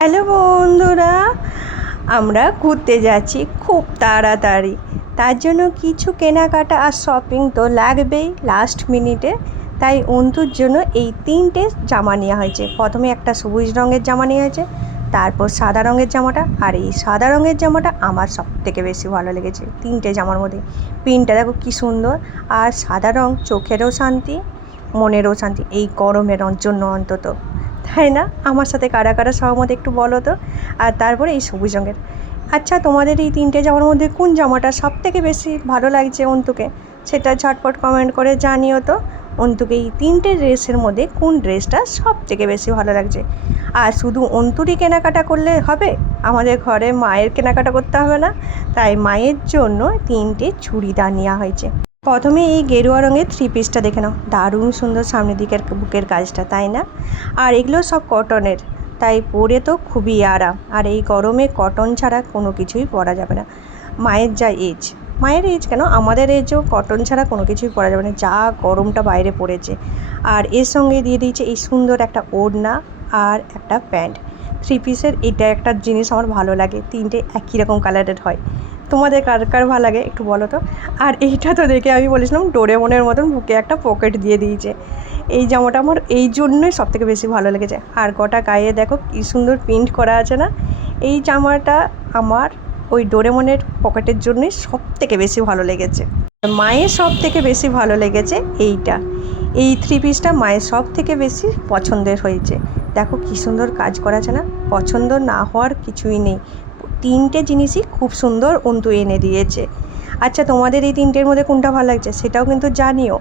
Hello বন্ধুরা, আমরা ঘুরতে যাচ্ছি খুব তাড়াতাড়ি। তার জন্য কিছু কেনাকাটা আর শপিং তো লাগবেই লাস্ট মিনিটে। তাই অন্তুর জন্য এই 3টে জামা নেওয়া হয়েছে। প্রথমে একটা সবুজ রঙের জামা নেওয়া হয়েছে, তারপর সাদা রঙের জামাটা। আর এই সাদা রঙের জামাটা আমার সবথেকে বেশি ভালো লেগেছে 3টে জামার মধ্যে। প্রিন্টটা দেখো কী সুন্দর। আর সাদা রঙ চোখেরও শান্তি, মনেরও শান্তি, এই গরমের জন্য অন্তত, তাই না? আমার সাথে কারা কারা সহমত একটু বলো তো। আর তারপরে এই সবুজ রঙের। আচ্ছা, তোমাদের এই 3টে জামার মধ্যে কোন জামাটা সবথেকে বেশি ভালো লাগছে অন্তুকে, সেটা ঝটপট কমেন্ট করে জানিও তো। অন্তুকে এই 3টে ড্রেসের মধ্যে কোন ড্রেসটা সবথেকে বেশি ভালো লাগছে। আর শুধু অন্তুরই কেনাকাটা করলে হবে, আমাদের ঘরে মায়ের কেনাকাটা করতে হবে না? তাই মায়ের জন্য 3টে চুড়িদার নেওয়া হয়েছে। প্রথমে এই গেরুয়া রঙের 3 পিসটা দেখে নাও, দারুণ সুন্দর সামনের দিকের বুকের কাজটা, তাই না? আর এগুলো সব কটনের, তাই পরে তো খুবই আরাম। আর এই গরমে কটন ছাড়া কোনো কিছুই পরা যাবে না। মায়ের যা এজ, মায়ের এজ কেন, আমাদের এজও কটন ছাড়া কোনো কিছুই পরা যাবে না, যা গরমটা বাইরে পড়েছে। আর এর সঙ্গে দিয়ে দিয়েছে এই সুন্দর একটা ওড়না আর একটা প্যান্ট। 3 পিসের এটা একটা জিনিস আমার ভালো লাগে, 3টে একই রকম কালারের হয়। তোমাদের কার কার ভালো লাগে একটু বলো তো। আর এইটা তো দেখে আমি বলেছিলাম ডোরেমনের মতন বুকে একটা পকেট দিয়ে দিয়েছে। এই জামাটা আমার এই জন্যই সবথেকে বেশি ভালো লেগেছে। আর গোটা গায়ে দেখো কী সুন্দর প্রিন্ট করা আছে না। এই জামাটা আমার ওই ডোরেমনের পকেটের জন্যই সবথেকে বেশি ভালো লেগেছে। মায়ের সবথেকে বেশি ভালো লেগেছে এইটা, এই 3 পিসটা মায়ের সবথেকে বেশি পছন্দের হয়েছে। দেখো কী সুন্দর কাজ করা আছে না, পছন্দ না হওয়ার কিছুই নেই। 3টে জিনিসই খুব সুন্দর অন্তু এনে দিয়েছে। আচ্ছা, তোমাদের এই 3টের মধ্যে কোনটা ভালো লাগছে সেটাও কিন্তু জানিও।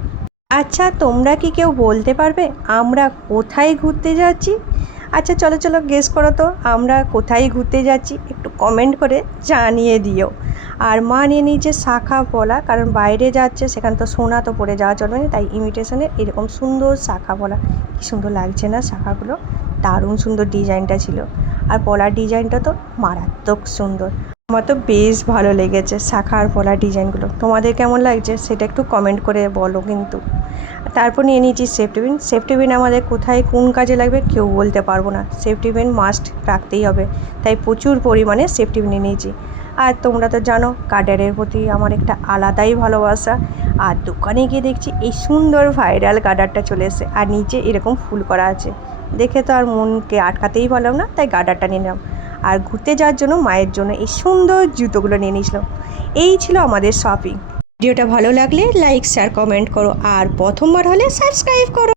আচ্ছা, তোমরা কি কেউ বলতে পারবে আমরা কোথায় ঘুরতে যাচ্ছি? আচ্ছা, চলো চলো গেস করো তো, আমরা কোথায় ঘুরতে যাচ্ছি একটু কমেন্ট করে জানিয়ে দিও। আর মা নিয়ে নিয়েছে শাখা পলা, কারণ বাইরে যাচ্ছে, সেখানে তো সোনা তো পরে যাওয়া চলবে না, তাই ইমিটেশনের এরকম সুন্দর শাখা পলা। কী সুন্দর লাগছে না শাখাগুলো, দারুণ সুন্দর ডিজাইনটা ছিল। আর পলার ডিজাইনটা তো মারাত্মক সুন্দর। আমার তো বেশ ভালো লেগেছে শাখা আর পলার ডিজাইনগুলো। তোমাদের কেমন লাগছে সেটা একটু কমেন্ট করে বলো কিন্তু। তারপর নিয়ে নিয়েছি সেফটি পিন। সেফটি পিন আমাদের কোথায় কোন কাজে লাগবে কেউ বলতে পারবো না, সেফটি পিন মাস্ট রাখতেই হবে, তাই প্রচুর পরিমাণে সেফটি পিন নিয়েছি। আর তোমরা তো জানো গার্ডারের প্রতি আমার একটা আলাদাই ভালোবাসা। আর দোকানে গিয়ে দেখছি এই সুন্দর ভাইরাল গার্ডারটা চলে এসেছে, আর নিচে এরকম ফুল করা আছে, দেখে তো আর মনকে আটকাতেই পারলাম না, তাই গার্ডারটা নিয়ে নিলাম। আর ঘুরতে যাওয়ার জন্য মায়ের জন্য এই সুন্দর জুতোগুলো নিয়ে নিয়েছিলাম। এই ছিল আমাদের শপিং। ভিডিওটা ভালো লাগলে লাইক শেয়ার কমেন্ট করো, আর প্রথমবার হলে সাবস্ক্রাইব করো।